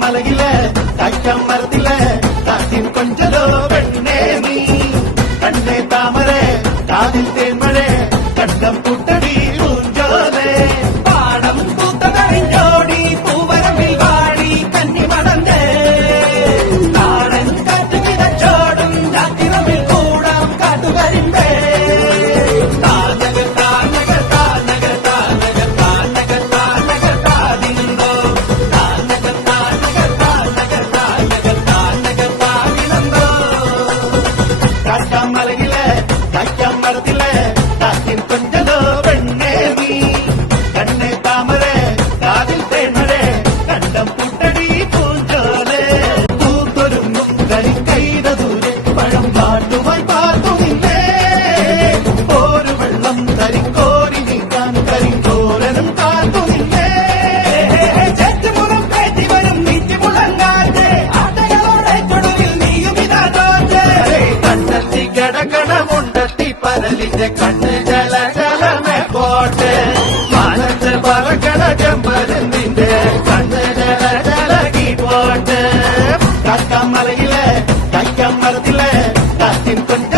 மலையில காய்க்காம மரத்தில காத்தின் கொஞ்சலோ பெண்ணே நீ கண்ணே தாமரை காதில் தேன்மழை கண்டம் புட்டடி பூஞ்சோலே பாடம் பூத்ததோடி பூவரம்பில் வாடி கன்னி மடந்தே நாடன் காற்று விதச்சோடும் ஜாத்திரமில் கூடம் காட்டு வரிம்பே மலையில காய்க்காம மரத்தில காத்தின் கொஞ்சலோ பெண்ணே நீ கண்ணே தாமரை காதில் தேன்மழை கண்டம் புட்டடி பூஞ்சோலே பூத்தொருங்கும் கறி கைத ദൂരെ പഴം കാട്ടുമായി പാർക്കുന്നില്ലേ ഒരു വെള്ളം കരിക്കോരി നീക്കാൻ കരിങ്കോരനും കാത്തുന്നില്ലേ ചേറ്റുമുറം കയറ്റി വരും നീറ്റി മുളങ്ങാതെ ആട്ടകളോടെ ചുടലിൽ നീയും ഇതാ കണ്ടെത്തി കിടക്കണ മുണ്ടെത്തി പരലിന്റെ കണ്ണ് ജല ജലമേ പോട്ടെ മനത്ത് പറക്കണ ചെമ്പരന്തിന്റെ കണ്ണ് ജല ജലകി പോട്ടെ കാക്കാം മലയിലെ കായ്ക്കാം മരത്തിലെ കാത്തിൻ കൊഞ്ച